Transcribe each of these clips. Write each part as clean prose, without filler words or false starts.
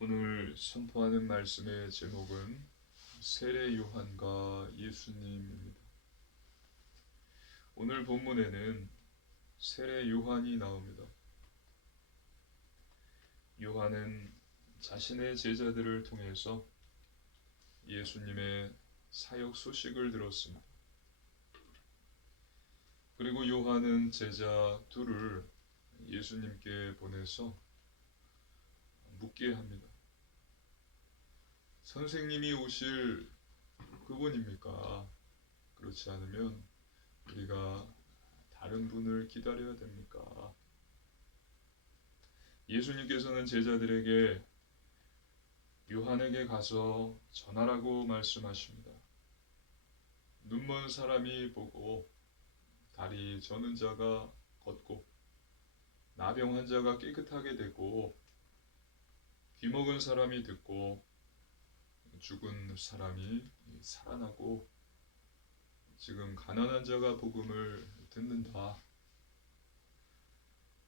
오늘 선포하는 말씀의 제목은 세례 요한과 예수님입니다. 오늘 본문에는 세례 요한이 나옵니다. 요한은 자신의 제자들을 통해서 예수님의 사역 소식을 들었습니다. 그리고 요한은 제자 둘을 예수님께 보내서 묻게 합니다. 선생님이 오실 그분입니까? 그렇지 않으면 우리가 다른 분을 기다려야 됩니까? 예수님께서는 제자들에게 요한에게 가서 전하라고 말씀하십니다. 눈먼 사람이 보고 다리 저는 자가 걷고 나병 환자가 깨끗하게 되고 귀먹은 사람이 듣고 죽은 사람이 살아나고 지금 가난한 자가 복음을 듣는다.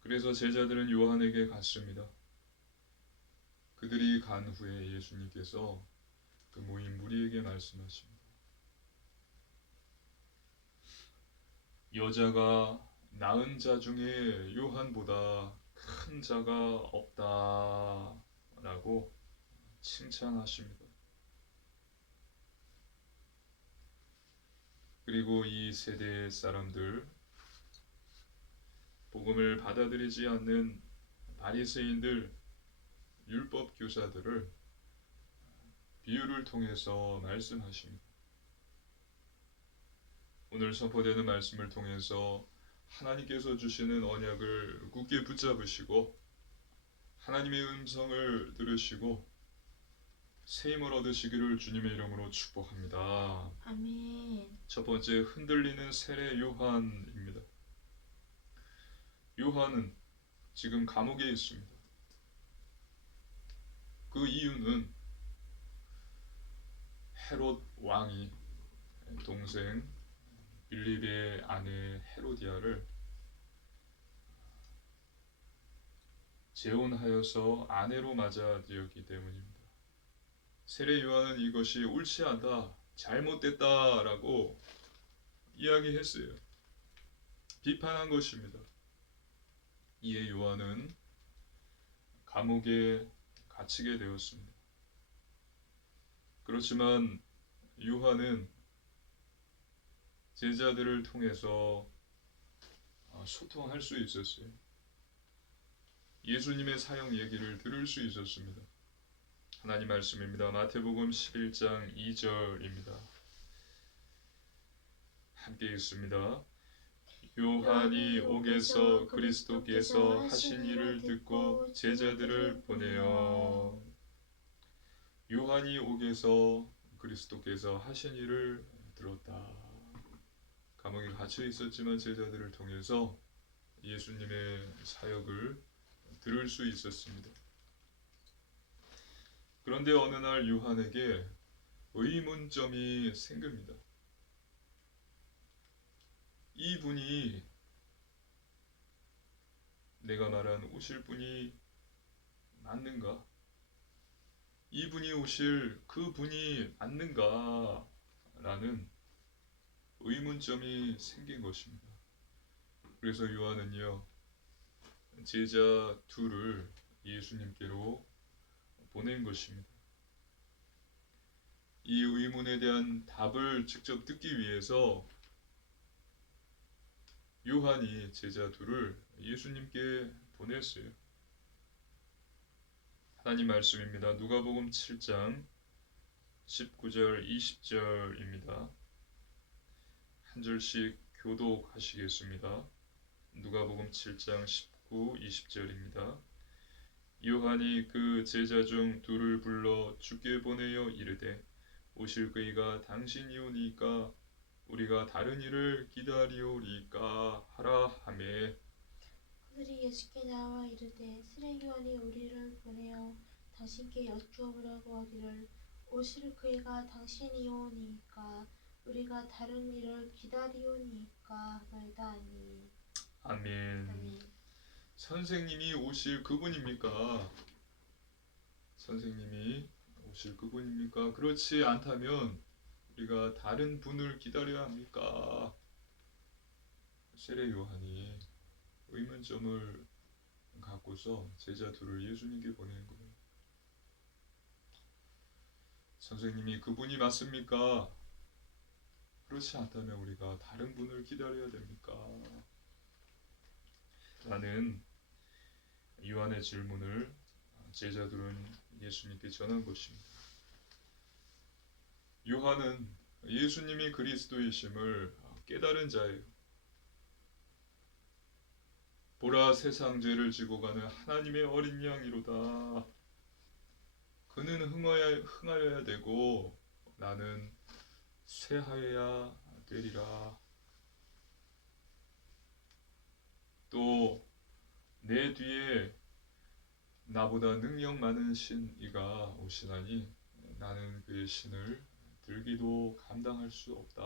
그래서 제자들은 요한에게 갔습니다. 그들이 간 후에 예수님께서 그 모인 무리에게 말씀하십니다. 여자가 낳은 자 중에 요한보다 큰 자가 없다 라고 칭찬하십니다. 그리고 이 세대의 사람들, 복음을 받아들이지 않는 바리새인들, 율법 교사들을 비유를 통해서 말씀하십니다. 오늘 선포되는 말씀을 통해서 하나님께서 주시는 언약을 굳게 붙잡으시고 하나님의 음성을 들으시고 새 힘을 얻으시기를 주님의 이름으로 축복합니다. 아멘. 첫 번째, 흔들리는 세례 요한입니다. 요한은 지금 감옥에 있습니다. 그 이유는 헤롯 왕이 동생 빌립의 아내 헤로디아를 재혼하여서 아내로 맞아들였기 때문입니다. 세례 요한은 이것이 옳지 않다, 잘못됐다라고 이야기했어요. 비판한 것입니다. 이에 요한은 감옥에 갇히게 되었습니다. 그렇지만 요한은 제자들을 통해서 소통할 수 있었어요. 예수님의 사역 얘기를 들을 수 있었습니다. 하나님 말씀입니다. 마태복음 11장 2절입니다. 함께 읽습니다. 요한이 옥에서 그리스도께서 하신 일을 듣고 제자들을 보내어. 요한이 옥에서 그리스도께서 하신 일을 들었다. 감옥에 갇혀 있었지만 제자들을 통해서 예수님의 사역을 들을 수 있었습니다. 그런데 어느 날 요한에게 의문점이 생깁니다. 이분이 내가 말한 오실 분이 맞는가? 이분이 오실 그 분이 맞는가? 라는 의문점이 생긴 것입니다. 그래서 요한은요, 제자 둘을 예수님께로 보낸 것입니다. 이 의문에 대한 답을 직접 듣기 위해서 요한이 제자 둘을 예수님께 보냈어요. 하나님 말씀입니다. 누가복음 7장 19절 20절입니다. 한 절씩 교독하시겠습니다. 누가복음 7장 19, 20절입니다. 요한이 그 제자 중 둘을 불러 주께 보내어 이르되 오실 그이가 당신이오니까 우리가 다른 일을 기다리오리까 하라 하매. 그들이 예수께 나와 이르되 세례 요한이 우리를 보내어 당신께 여쭈어보라고 하기를 오실 그이가 당신이오니까 우리가 다른 일을 기다리오니까 하나이다 하니. 아멘. 아멘. 선생님이 오실 그분입니까? 선생님이 오실 그분입니까? 그렇지 않다면 우리가 다른 분을 기다려야 합니까? 세례 요한이 의문점을 갖고서 제자 둘을 예수님께 보내는 거예요. 선생님이 그분이 맞습니까? 그렇지 않다면 우리가 다른 분을 기다려야 됩니까? 라는 요한의 질문을 제자들은 예수님께 전한 것입니다. 요한은 예수님이 그리스도이심을 깨달은 자예요. 보라, 세상 죄를 지고 가는 하나님의 어린 양이로다. 그는 흥하여야 되고 나는 쇠하여야 되리라. 또 내 뒤에 나보다 능력 많은 신이가 오시나니 나는 그의 신을 들기도 감당할 수 없다.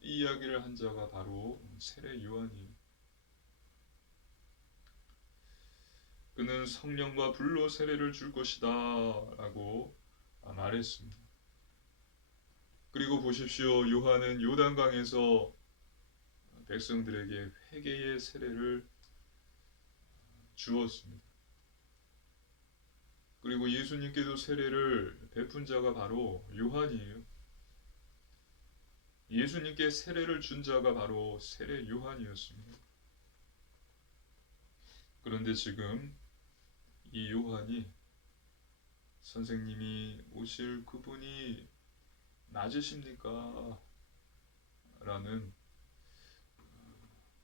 이 이야기를 한 자가 바로 세례 요한이에요. 그는 성령과 불로 세례를 줄 것이다 라고 말했습니다. 그리고 보십시오. 요한은 요단강에서 백성들에게 회개의 세례를 주었습니다. 그리고 예수님께도 세례를 베푼 자가 바로 요한이에요. 예수님께 세례를 준 자가 바로 세례 요한이었습니다. 그런데 지금 이 요한이 선생님이 오실 그분이 맞으십니까? 라는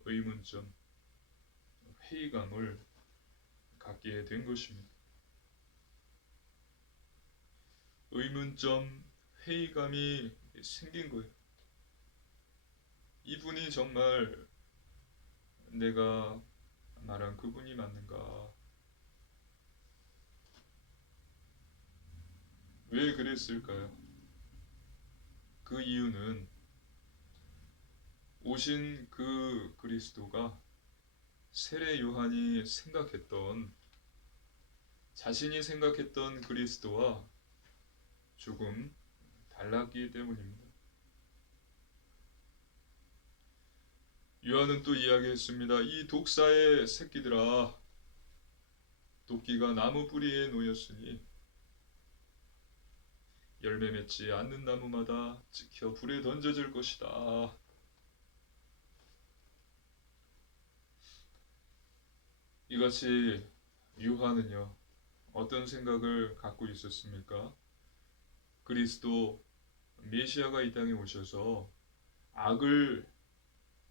의문점, 회의감을 갖게 된 것입니다. 의문점, 회의감이 생긴 거예요. 이분이 정말 내가 말한 그분이 맞는가? 왜 그랬을까요? 그 이유는 오신 그 그리스도가 세례 요한이 생각했던, 자신이 생각했던 그리스도와 조금 달랐기 때문입니다. 요한은 또 이야기했습니다. 이 독사의 새끼들아, 도끼가 나무 뿌리에 놓였으니 열매 맺지 않는 나무마다 찍혀 불에 던져질 것이다. 이같이 요한은요, 어떤 생각을 갖고 있었습니까? 그리스도 메시아가 이 땅에 오셔서 악을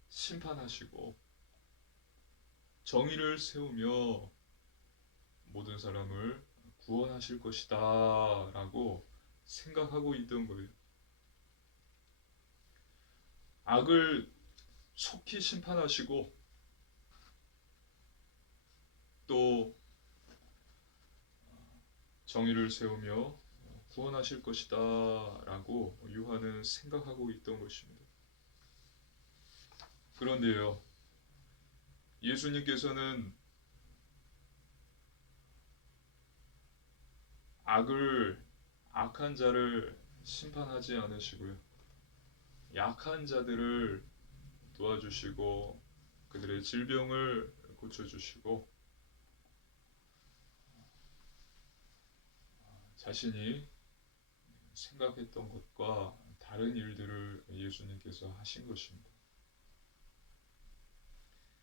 심판하시고 정의를 세우며 모든 사람을 구원하실 것이다 라고 생각하고 있던 거예요. 악을 속히 심판하시고 또 정의를 세우며 구원하실 것이다 라고 요한은 생각하고 있던 것입니다. 그런데요, 예수님께서는 악한 자를 심판하지 않으시고요, 약한 자들을 도와주시고 그들의 질병을 고쳐주시고 자신이 생각했던 것과 다른 일들을 예수님께서 하신 것입니다.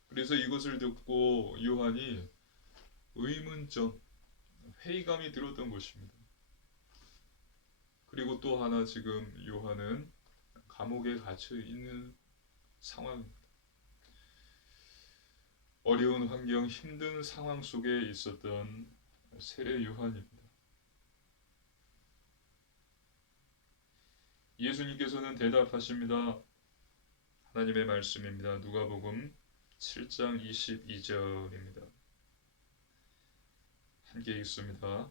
그래서 이것을 듣고 요한이 의문점, 회의감이 들었던 것입니다. 그리고 또 하나, 지금 요한은 감옥에 갇혀 있는 상황입니다. 어려운 환경, 힘든 상황 속에 있었던 세례 요한입니다. 예수님께서는 대답하십니다. 하나님의 말씀입니다. 누가복음 7장 22절입니다. 함께 읽습니다.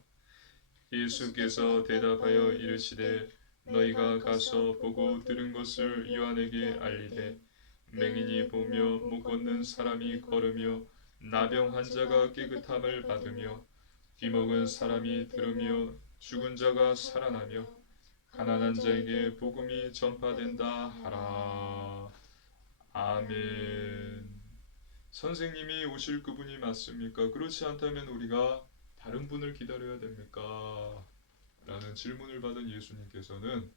예수께서 대답하여 이르시되 너희가 가서 보고 들은 것을 요한에게 알리되 맹인이 보며 못 걷는 사람이 걸으며 나병 환자가 깨끗함을 받으며 귀먹은 사람이 들으며 죽은 자가 살아나며 가난한 자에게 복음이 전파된다 하라. 아멘. 선생님이 오실 그분이 맞습니까? 그렇지 않다면 우리가 다른 분을 기다려야 됩니까? 라는 질문을 받은 예수님께서는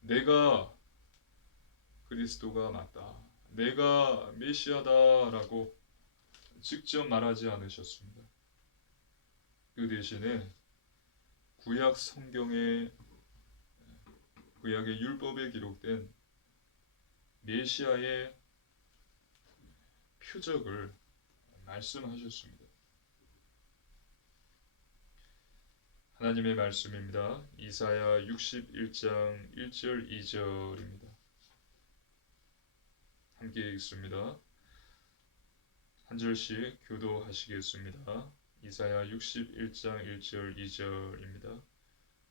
내가 그리스도가 맞다, 내가 메시아다라고 직접 말하지 않으셨습니다. 그 대신에 구약 성경의 구약의 율법에 기록된 메시아의 표적을 말씀하셨습니다. 하나님의 말씀입니다. 이사야 61장 1절 2절입니다. 함께 읽습니다. 한 절씩 교도하시겠습니다. 이사야 61장 1절 2절입니다.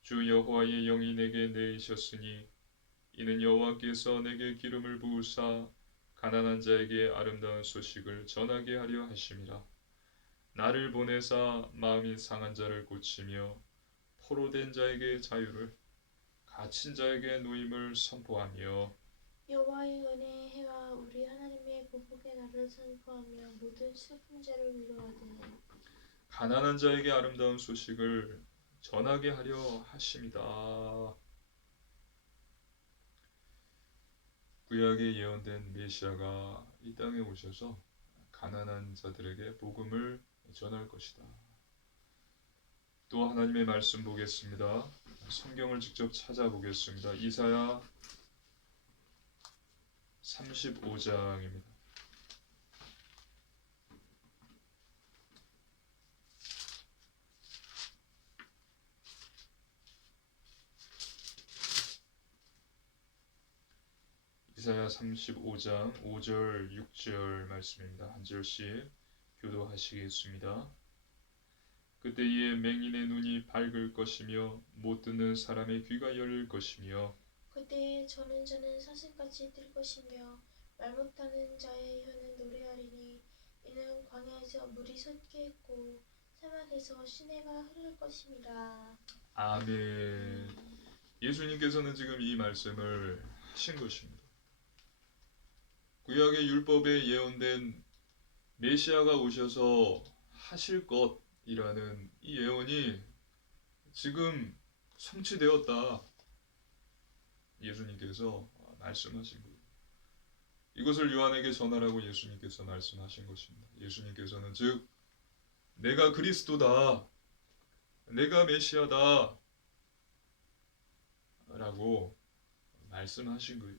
주 여호와의 영이 내게 내리셨으니 이는 여호와께서 내게 기름을 부으사 가난한 자에게 아름다운 소식을 전하게 하려 하심이라. 나를 보내사 마음이 상한 자를 고치며 포로된 자에게 자유를, 갇힌 자에게 노임을 선포하며 여호와의 은혜의 해와 우리 하나님의 보복의 날을 선포하며 모든 슬픈 자를 위로하되 가난한 자에게 아름다운 소식을 전하게 하려 하심이다. 구약에 예언된 메시아가 이 땅에 오셔서 가난한 자들에게 복음을 전할 것이다. 또 하나님의 말씀 보겠습니다. 성경을 직접 찾아보겠습니다. 이사야 35장입니다. 이사야 35장 5절 6절 말씀입니다. 한 절씩 교도하시겠습니다. 그때에 맹인의 눈이 밝을 것이며 못 듣는 사람의 귀가 열릴 것이며 그때에 저는 사슴같이 뛸 것이며 말 못하는 자의 혀는 노래하리니 이는 광야에서 물이 솟게 했고 사막에서 시내가 흐를 것임이라. 아멘. 예수님께서는 지금 이 말씀을 하신 것입니다. 구약의 율법에 예언된 메시아가 오셔서 하실 것이라는 이 예언이 지금 성취되었다. 예수님께서 말씀하신 거예요. 이것을 요한에게 전하라고 예수님께서 말씀하신 것입니다. 예수님께서는 즉 내가 그리스도다, 내가 메시아다 라고 말씀하신 거예요.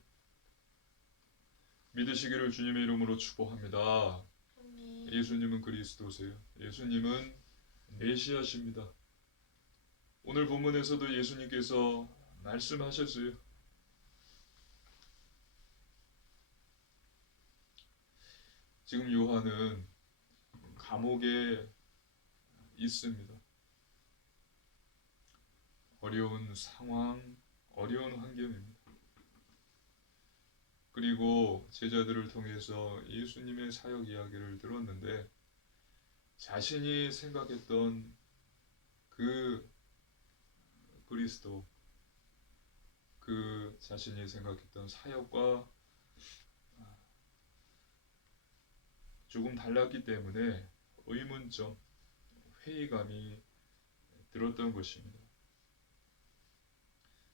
믿으시기를 주님의 이름으로 축복합니다. 아멘. 예수님은 그리스도세요. 예수님은 메시아십니다. 오늘 본문에서도 예수님께서 말씀하셨어요. 지금 요한은 감옥에 있습니다. 어려운 상황, 어려운 환경입니다. 그리고 제자들을 통해서 예수님의 사역 이야기를 들었는데 자신이 생각했던 그 그리스도, 그 자신이 생각했던 사역과 조금 달랐기 때문에 의문점, 회의감이 들었던 것입니다.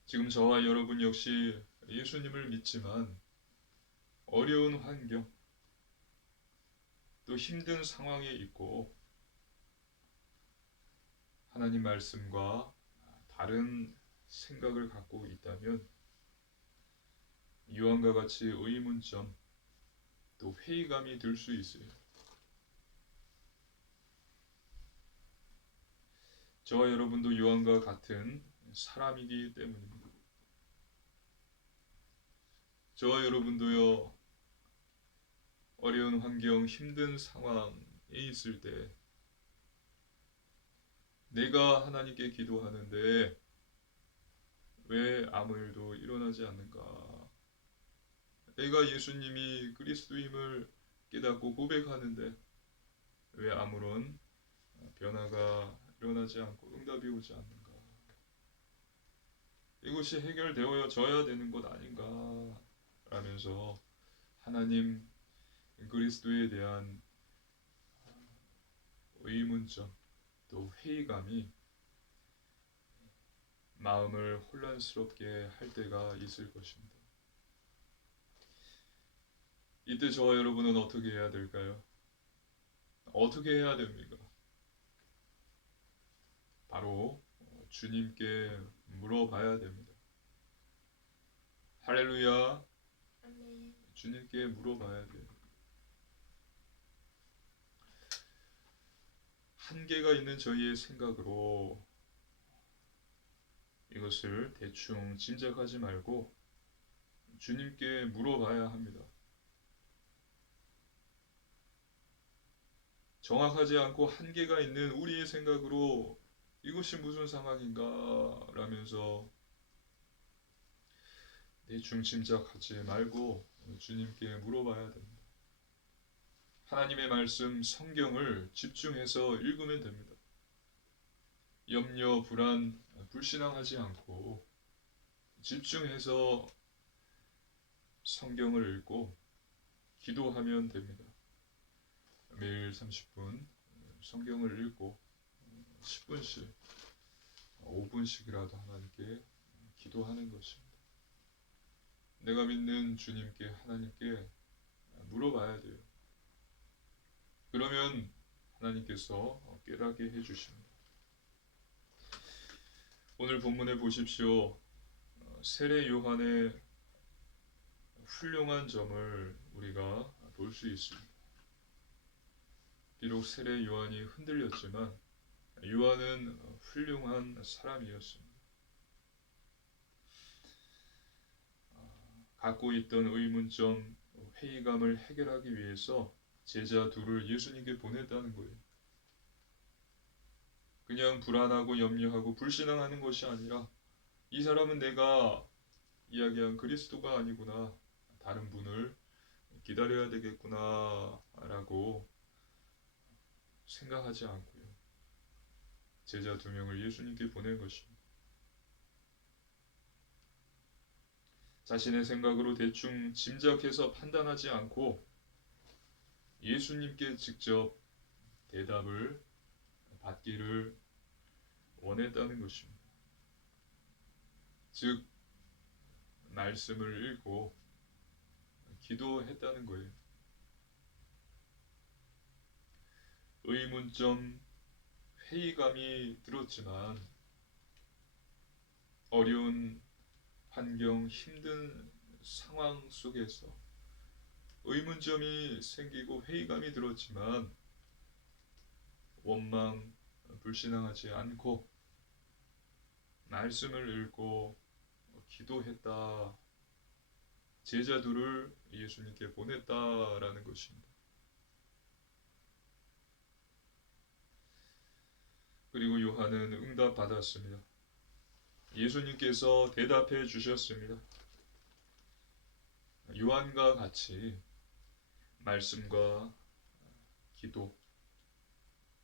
지금 저와 여러분 역시 예수님을 믿지만 어려운 환경, 또 힘든 상황에 있고 하나님 말씀과 다른 생각을 갖고 있다면 요한과 같이 의문점, 또 회의감이 들 수 있어요. 저와 여러분도 요한과 같은 사람이기 때문입니다. 저와 여러분도요, 어려운 환경, 힘든 상황에 있을 때 내가 하나님께 기도하는데 왜 아무 일도 일어나지 않는가? 내가 예수님이 그리스도임을 깨닫고 고백하는데 왜 아무런 변화가 일어나지 않고 응답이 오지 않는가? 이것이 해결되어져야 되는 것 아닌가? 라면서 하나님 그리스도에 대한 의문점 또 회의감이 마음을 혼란스럽게 할 때가 있을 것입니다. 이때 저와 여러분은 어떻게 해야 될까요? 어떻게 해야 됩니까? 바로 주님께 물어봐야 됩니다. 할렐루야. 아멘. 주님께 물어봐야 돼요. 한계가 있는 저희의 생각으로 이것을 대충 짐작하지 말고 주님께 물어봐야 합니다. 정확하지 않고 한계가 있는 우리의 생각으로 이것이 무슨 상황인가 라면서 대충 짐작하지 말고 주님께 물어봐야 됩니다. 하나님의 말씀 성경을 집중해서 읽으면 됩니다. 염려, 불안, 불신앙하지 않고 집중해서 성경을 읽고 기도하면 됩니다. 매일 30분 성경을 읽고 10분씩, 5분씩이라도 하나님께 기도하는 것입니다. 내가 믿는 주님께, 하나님께 물어봐야 돼요. 그러면 하나님께서 깨닫게 해주십니다. 오늘 본문에 보십시오. 세례 요한의 훌륭한 점을 우리가 볼 수 있습니다. 비록 세례 요한이 흔들렸지만 요한은 훌륭한 사람이었습니다. 갖고 있던 의문점, 회의감을 해결하기 위해서 제자 둘을 예수님께 보냈다는 거예요. 그냥 불안하고 염려하고 불신앙하는 것이 아니라 이 사람은 내가 이야기한 그리스도가 아니구나, 다른 분을 기다려야 되겠구나 라고 생각하지 않고요. 제자 2명을 예수님께 보낸 것입니다. 자신의 생각으로 대충 짐작해서 판단하지 않고 예수님께 직접 대답을 받기를 원했다는 것입니다. 즉, 말씀을 읽고 기도했다는 거예요. 의문점, 회의감이 들었지만 어려운 환경, 힘든 상황 속에서 의문점이 생기고 회의감이 들었지만 원망, 불신앙하지 않고 말씀을 읽고 기도했다. 제자들을 예수님께 보냈다라는 것입니다. 그리고 요한은 응답받았습니다. 예수님께서 대답해 주셨습니다. 요한과 같이 말씀과 기도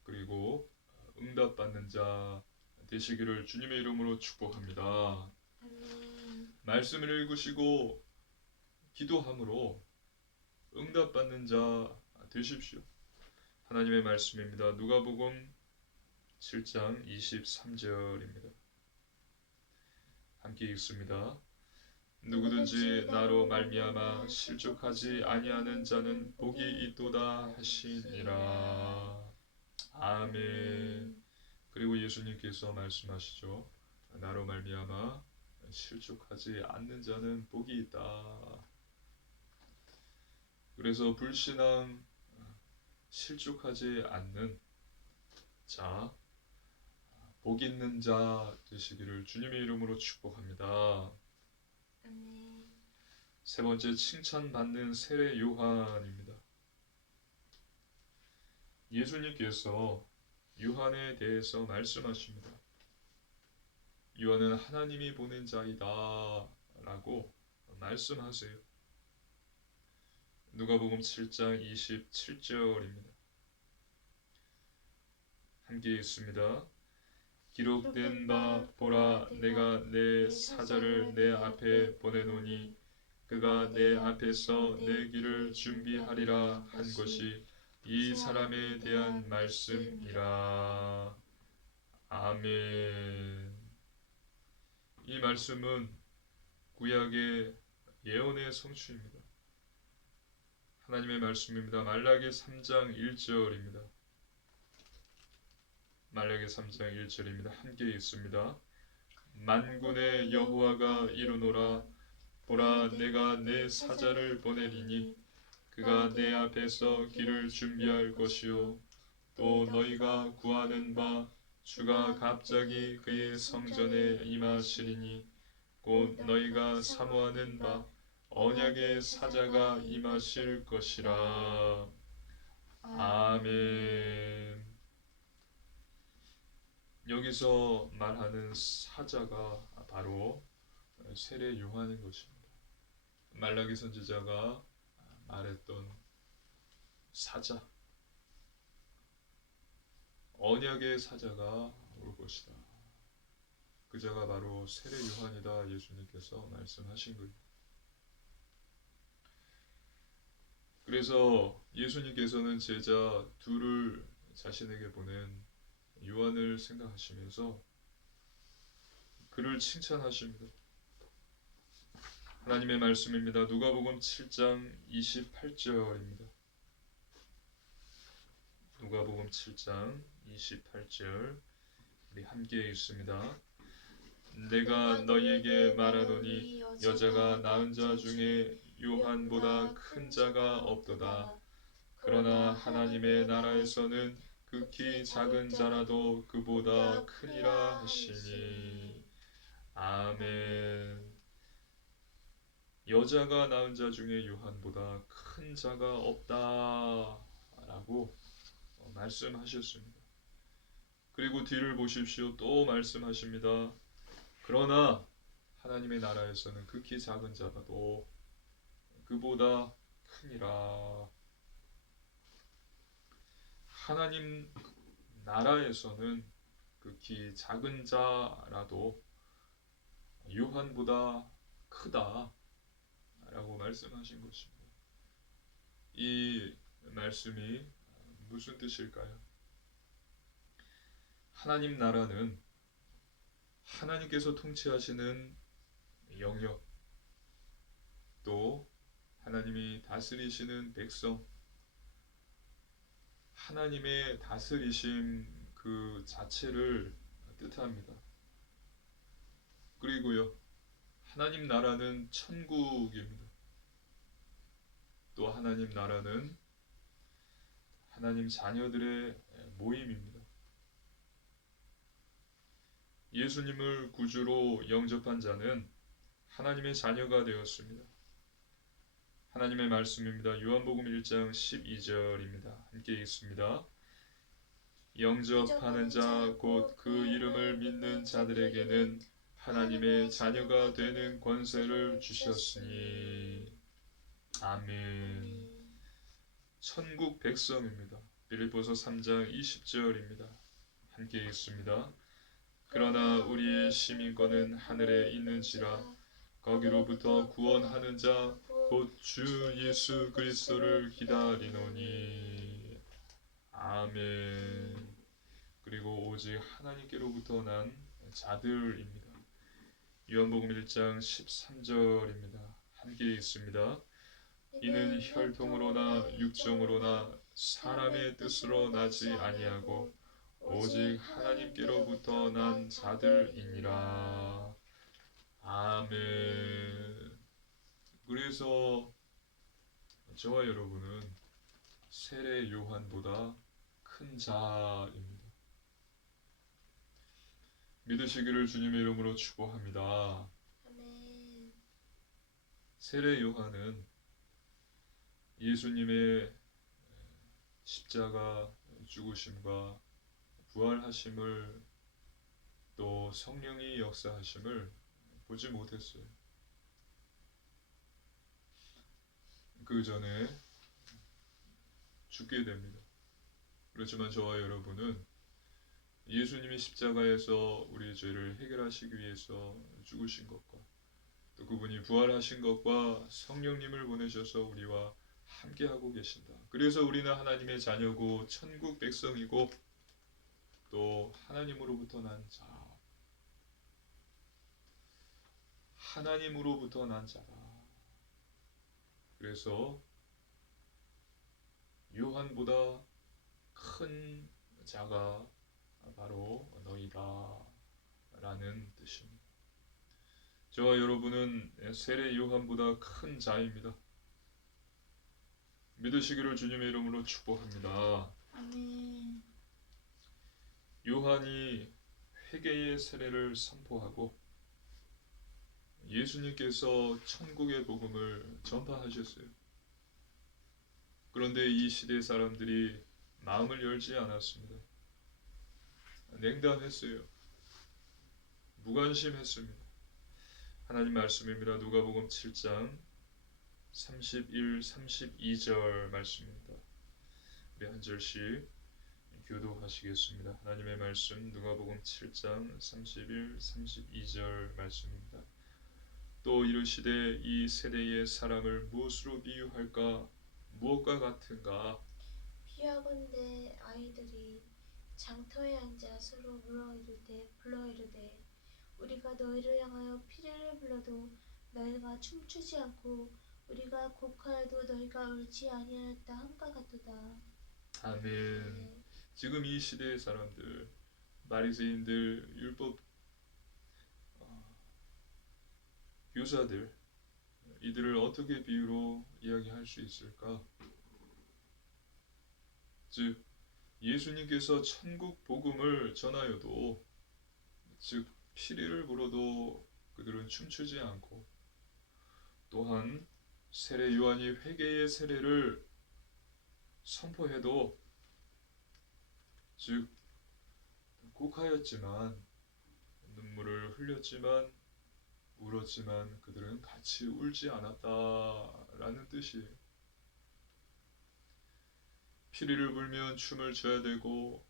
그리고 응답받는 자 되시기를 주님의 이름으로 축복합니다. 아멘. 말씀을 읽으시고 기도함으로 응답받는 자 되십시오. 하나님의 말씀입니다. 누가복음 7장 23절입니다. 함께 읽습니다. 누구든지 나로 말미암아 실족하지 아니하는 자는 복이 있도다 하시니라. 아멘. 그리고 예수님께서 말씀하시죠. 나로 말미암아 실족하지 않는 자는 복이 있다. 그래서 불신앙, 실족하지 않는 자, 복 있는 자 되시기를 주님의 이름으로 축복합니다. 아멘. 세 번째, 칭찬받는 세례 요한입니다. 예수님께서 요한에 대해서 말씀하십니다. 요한은 하나님이 보낸 자이다 라고 말씀하세요. 누가복음 7장 27절입니다. 함께 있습니다. 기록된 바 보라 내가 내 사자를 내 앞에 보내노니 그가 내 앞에서 내 길을 준비하리라 한 것이 이 사람에 대한 말씀이라. 아멘. 이 말씀은 구약의 예언의 성취입니다. 하나님의 말씀입니다. 말라기 3장 1절입니다. 말라기 3장 1절입니다. 함께 읽습니다. 만군의 여호와가 이르노라 보라 내가 내 사자를 보내리니 그가 내 앞에서 길을 준비할 것이요 또 너희가 구하는 바 주가 갑자기 그의 성전에 임하시리니 곧 너희가 사모하는 바 언약의 사자가 임하실 것이라. 아멘. 여기서 말하는 사자가 바로 세례 요한인 것입니다. 말라기 선지자가 말했던 사자, 언약의 사자가 올 것이다. 그 자가 바로 세례 요한이다. 예수님께서 말씀하신 거예요. 그래서 예수님께서는 제자 둘을 자신에게 보낸 요한을 생각하시면서 그를 칭찬하십니다. 하나님의 말씀입니다. 누가복음 7장 28절입니다. 누가복음 7장 28절 우리 함께 읽습니다. 내가 너희에게 말하노니 여자가 낳은 자 중에 요한보다 큰 자가 없도다. 그러나 하나님의 나라에서는 극히 작은 자라도 그보다 크니라 하시니. 아멘. 여자가 낳은 자 중에 요한보다 큰 자가 없다라고 말씀하셨습니다. 그리고 뒤를 보십시오. 또 말씀하십니다. 그러나 하나님의 나라에서는 극히 작은 자라도 그보다 크니라. 하나님 나라에서는 극히 작은 자라도 요한보다 크다 라고 말씀하신 것입니다. 이 말씀이 무슨 뜻일까요? 하나님 나라는 하나님께서 통치하시는 영역, 또 하나님이 다스리시는 백성, 하나님의 다스리심 그 자체를 뜻합니다. 그리고요, 하나님 나라는 천국입니다. 또 하나님 나라는 하나님 자녀들의 모임입니다. 예수님을 구주로 영접한 자는 하나님의 자녀가 되었습니다. 하나님의 말씀입니다. 요한복음 1장 12절입니다. 함께 읽습니다. 영접하는 자 곧 그 이름을 믿는 자들에게는 하나님의 자녀가 되는 권세를 주셨으니. 아멘. 천국 백성입니다. 빌립보서 3장 20절입니다. 함께 읽습니다. 그러나 우리의 시민권은 하늘에 있는지라 거기로부터 구원하는 자 곧 주 예수 그리스도를 기다리노니. 아멘. 그리고 오직 하나님께로부터 난 자들입니다. 요한복음 1장 13절입니다. 함께 읽습니다. 이는 혈통으로나 육정으로나 사람의 뜻으로 나지 아니하고 오직 하나님께로부터 난 자들이니라. 아멘. 그래서 저와 여러분은 세례 요한보다 큰 자입니다. 믿으시기를 주님의 이름으로 축복합니다. 아멘. 세례 요한은 예수님의 십자가 죽으심과 부활하심을 또 성령이 역사하심을 보지 못했어요. 그 전에 죽게 됩니다. 그렇지만 저와 여러분은 예수님이 십자가에서 우리의 죄를 해결하시기 위해서 죽으신 것과 또 그분이 부활하신 것과 성령님을 보내셔서 우리와 함께하고 계신다. 그래서 우리는 하나님의 자녀고 천국 백성이고 또 하나님으로부터 난 자, 하나님으로부터 난 자다. 그래서 요한보다 큰 자가 바로 너희다 라는 뜻입니다. 저와 여러분은 세례 요한보다 큰 자입니다. 믿으시기를 주님의 이름으로 축복합니다. 아멘. 요한이 회개의 세례를 선포하고 예수님께서 천국의 복음을 전파하셨어요. 그런데 이 시대 사람들이 마음을 열지 않았습니다. 냉담했어요. 무관심했습니다. 하나님 말씀입니다. 누가복음 7장 31, 32절 말씀입니다. 우리 한 절씩 교도하시겠습니다. 하나님의 말씀 누가복음 7장 31, 32절 말씀입니다. 또 이르시되 이 세대의 사람을 무엇으로 비유할까? 무엇과 같은가? 비하건대 아이들이 장터에 앉아 서로 불러 이르되 우리가 너희를 향하여 피리를 불러도 너희가 춤추지 않고 우리가 곡하여도 너희가 울지 아니하였다 함과 같도다. 아멘. 네. 지금 이 시대의 사람들, 바리새인들, 율법 교사들, 이들을 어떻게 비유로 이야기할 수 있을까? 즉 예수님께서 천국 복음을 전하여도, 즉 피리를 불어도 그들은 춤추지 않고, 또한 세례 요한이 회개의 세례를 선포해도, 즉 곡하였지만 눈물을 흘렸지만 울었지만 그들은 같이 울지 않았다라는 뜻이에요. 피리를 불면 춤을 춰야 되고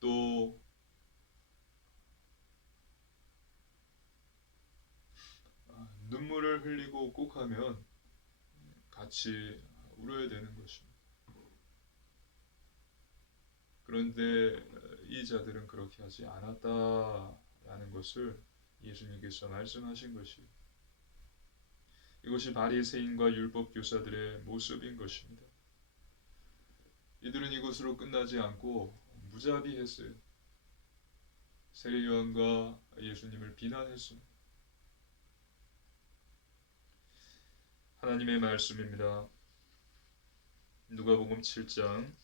또 눈물을 흘리고 곡하면 같이 울어야 되는 것입니다. 그런데 이 자들은 그렇게 하지 않았다라는 것을 예수님께서 말씀하신 것이에요. 이것이 바리새인과 율법 교사들의 모습인 것입니다. 이들은 이것으로 끝나지 않고 무자비했어요. 세례 요한과 예수님을 비난했습니다. 하나님의 말씀입니다. 누가복음 7장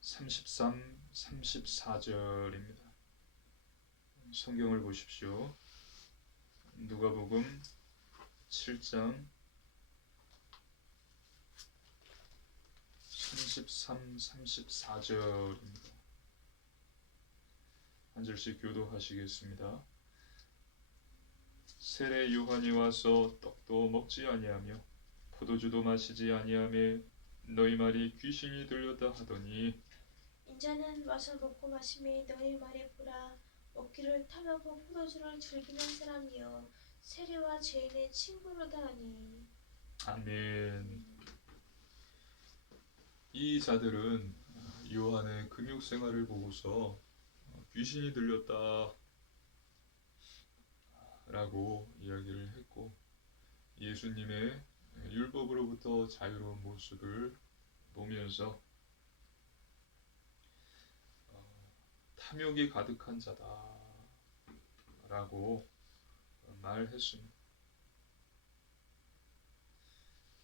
33, 34절입니다. 성경을 보십시오. 누가복음 7장 33, 34절입니다. 한 절씩 교도하시겠습니다. 세례 요한이 와서 떡도 먹지 아니하며 포도주도 마시지 아니하며 너희 말이 귀신이 들렸다 하더니 인자는 와서 먹고 마심에 너희 말이 보라 먹기를 탐하고 포도주를 즐기는 사람이여 세례와 죄인의 친구로다 하니. 아멘. 이 자들은 요한의 금욕 생활을 보고서 귀신이 들렸다 라고 이야기를 했고 예수님의 율법으로부터 자유로운 모습을 보면서 탐욕이 가득한 자다 라고 말했습니다.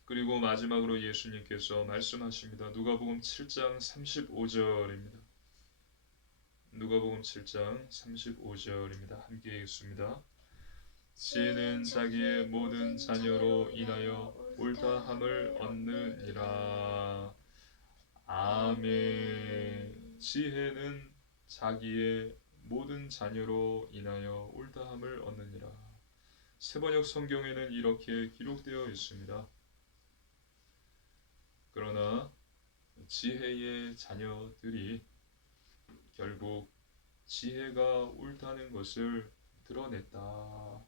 그리고 마지막으로 예수님께서 말씀하십니다. 누가복음 7장 35절입니다. 누가복음 7장 35절입니다. 함께 읽습니다. 지혜는 자기의 모든 자녀로 인하여 옳다함을 얻느니라. 아멘. 지혜는 자기의 모든 자녀로 인하여 옳다함을 얻느니라. 세번역 성경에는 이렇게 기록되어 있습니다. 그러나 지혜의 자녀들이 결국 지혜가 옳다는 것을 드러냈다.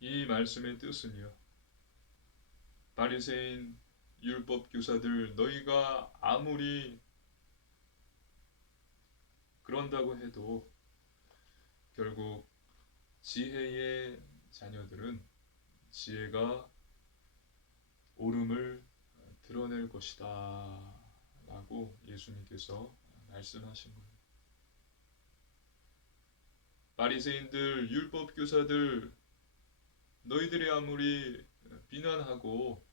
이 말씀의 뜻은요, 바리새인 율법 교사들, 너희가 아무리 그런다고 해도 결국 지혜의 자녀들은 지혜가 옳음을 드러낼 것이다 라고 예수님께서 말씀하신 거예요. 바리새인들, 율법 교사들, 너희들이 아무리 비난하고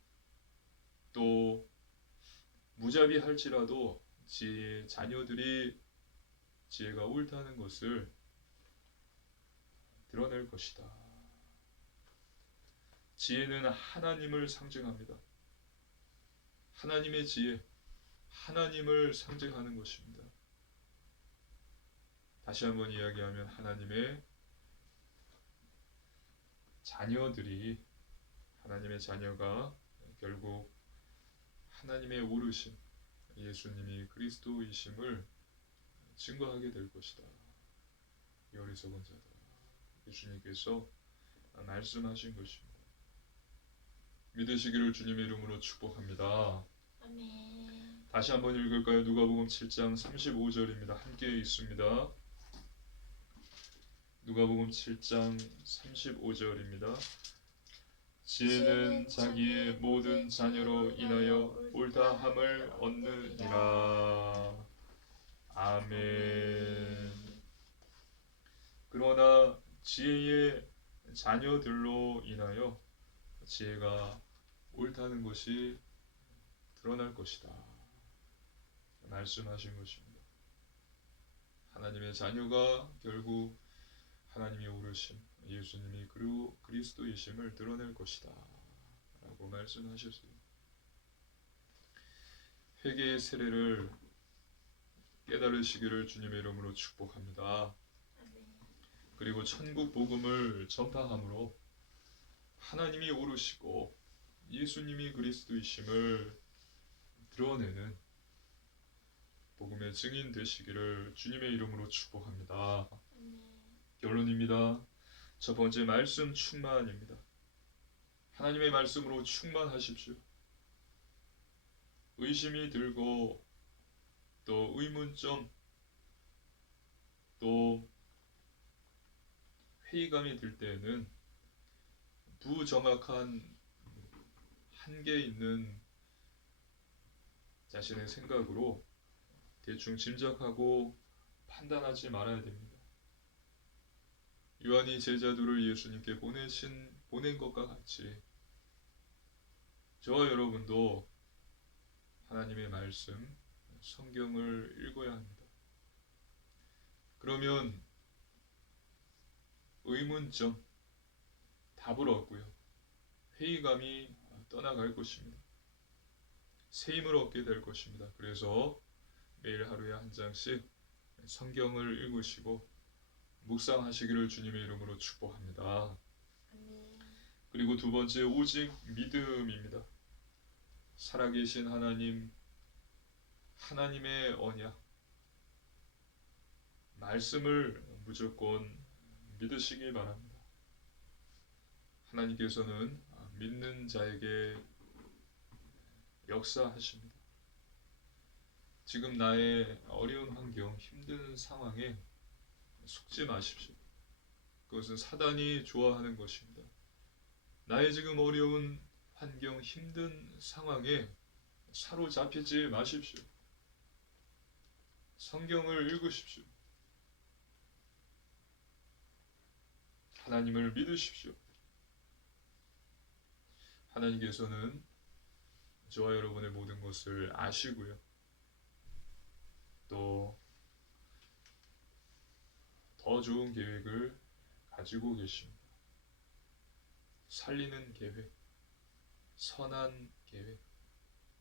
또 무자비할지라도 지혜의 자녀들이 지혜가 옳다는 것을 드러낼 것이다. 지혜는 하나님을 상징합니다. 하나님의 지혜, 하나님을 상징하는 것입니다. 다시 한번 이야기하면 하나님의 자녀들이, 하나님의 자녀가 결국 하나님의 오르신 예수님이 그리스도이심을 증거하게 될 것이다. 이 어리석은 자다. 예수님께서 말씀하신 것입니다. 믿으시기를 주님의 이름으로 축복합니다. 아멘. 다시 한번 읽을까요? 누가복음 7장 35절입니다. 함께 있습니다. 누가복음 7장 35절입니다. 지혜는 자기의 모든 자녀로 인하여 옳다함을 얻느니라. 아멘. 그러나 지혜의 자녀들로 인하여 지혜가 옳다는 것이 드러날 것이다. 말씀하신 것입니다. 하나님의 자녀가 결국 하나님이 오르신 예수님이 그리스도이심을 드러낼 것이다 라고 말씀하셨어요. 회개의 세례를 깨달으시기를 주님의 이름으로 축복합니다. 그리고 천국 복음을 전파함으로 하나님이 오르시고 예수님이 그리스도이심을 드러내는 복음의 증인 되시기를 주님의 이름으로 축복합니다. 결론입니다. 첫 번째, 말씀 충만입니다. 하나님의 말씀으로 충만하십시오. 의심이 들고 또 의문점 또 회의감이 들 때에는 부정확한 한계 있는 자신의 생각으로 대충 짐작하고 판단하지 말아야 됩니다. 요한이 제자들을 예수님께 보낸 것과 같이 저와 여러분도 하나님의 말씀, 성경을 읽어야 합니다. 그러면 의문점, 답을 얻고요. 회의감이 떠나갈 것입니다. 새 힘을 얻게 될 것입니다. 그래서 매일 하루에 한 장씩 성경을 읽으시고 묵상하시기를 주님의 이름으로 축복합니다. 그리고 두 번째, 오직 믿음입니다. 살아계신 하나님, 하나님의 언약, 말씀을 무조건 믿으시기 바랍니다. 하나님께서는 믿는 자에게 역사하십니다. 지금 나의 어려운 환경, 힘든 상황에 속지 마십시오. 그것은 사단이 좋아하는 것입니다. 나의 지금 어려운 환경, 힘든 상황에 사로잡히지 마십시오. 성경을 읽으십시오. 하나님을 믿으십시오. 하나님께서는 저와 여러분의 모든 것을 아시고요. 또 더 좋은 계획을 가지고 계십니다. 살리는 계획, 선한 계획,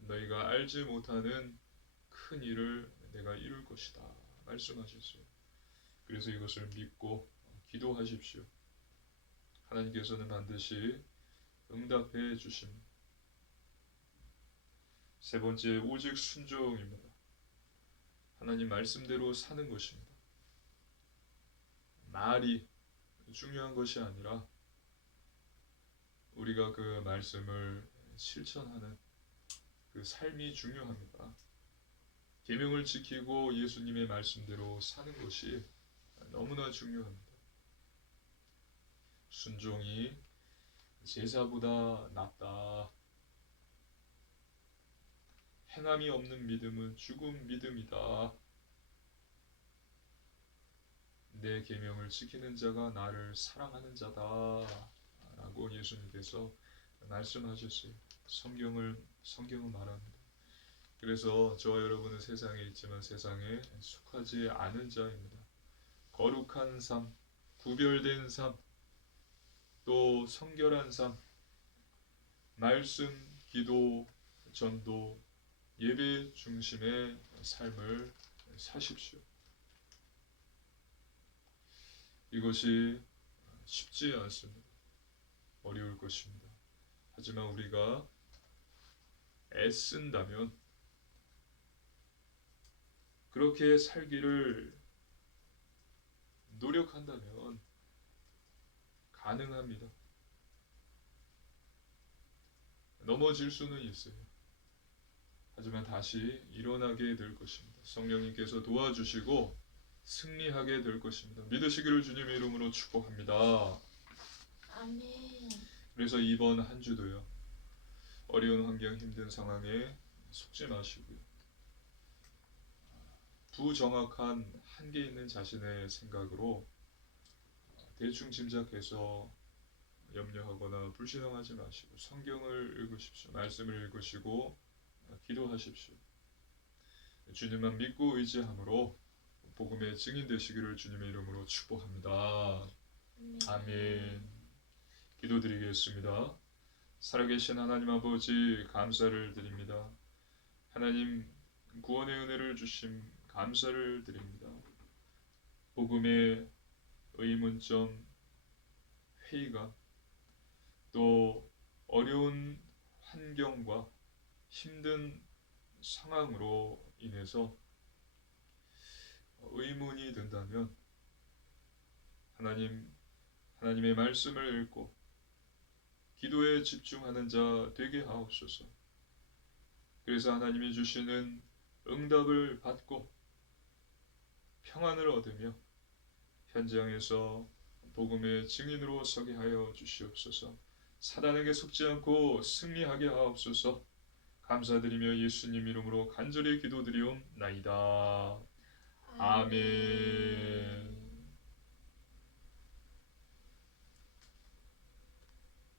너희가 알지 못하는 큰 일을 내가 이룰 것이다 말씀하셨어요. 그래서 이것을 믿고 기도하십시오. 하나님께서는 반드시 응답해 주십니다. 세 번째, 오직 순종입니다. 하나님 말씀대로 사는 것입니다. 말이 중요한 것이 아니라 우리가 그 말씀을 실천하는 그 삶이 중요합니다. 계명을 지키고 예수님의 말씀대로 사는 것이 너무나 중요합니다. 순종이 제사보다 낫다. 행함이 없는 믿음은 죽은 믿음이다. 내 계명을 지키는 자가 나를 사랑하는 자다. 라고 예수님께서 말씀하셨어요. 성경은 말합니다. 그래서 저와 여러분은 세상에 있지만 세상에 속하지 않은 자입니다. 거룩한 삶, 구별된 삶, 또 성결한 삶, 말씀, 기도, 전도, 예배 중심의 삶을 사십시오. 이것이 쉽지 않습니다. 어려울 것입니다. 하지만 우리가 애쓴다면, 그렇게 살기를 노력한다면 가능합니다. 넘어질 수는 있어요. 하지만 다시 일어나게 될 것입니다. 성령님께서 도와주시고 승리하게 될 것입니다. 믿으시기를 주님의 이름으로 축복합니다. 아멘. 그래서 이번 한 주도요, 어려운 환경, 힘든 상황에 속지 마시고요, 부정확한 한계 있는 자신의 생각으로 대충 짐작해서 염려하거나 불신앙하지 마시고 성경을 읽으십시오. 말씀을 읽으시고 기도하십시오. 주님만 믿고 의지함으로 복음의 증인 되시기를 주님의 이름으로 축복합니다. 아멘. 기도드리겠습니다. 살아계신 하나님 아버지, 감사를 드립니다. 하나님, 구원의 은혜를 주심 감사를 드립니다. 복음의 의문점 회의가 또 어려운 환경과 힘든 상황으로 인해서 의문이 든다면 하나님의 말씀을 읽고 기도에 집중하는 자 되게 하옵소서. 그래서 하나님이 주시는 응답을 받고 평안을 얻으며 현장에서 복음의 증인으로 서게 하여 주시옵소서. 사단에게 속지 않고 승리하게 하옵소서. 감사드리며 예수님 이름으로 간절히 기도드리옵나이다. 아멘.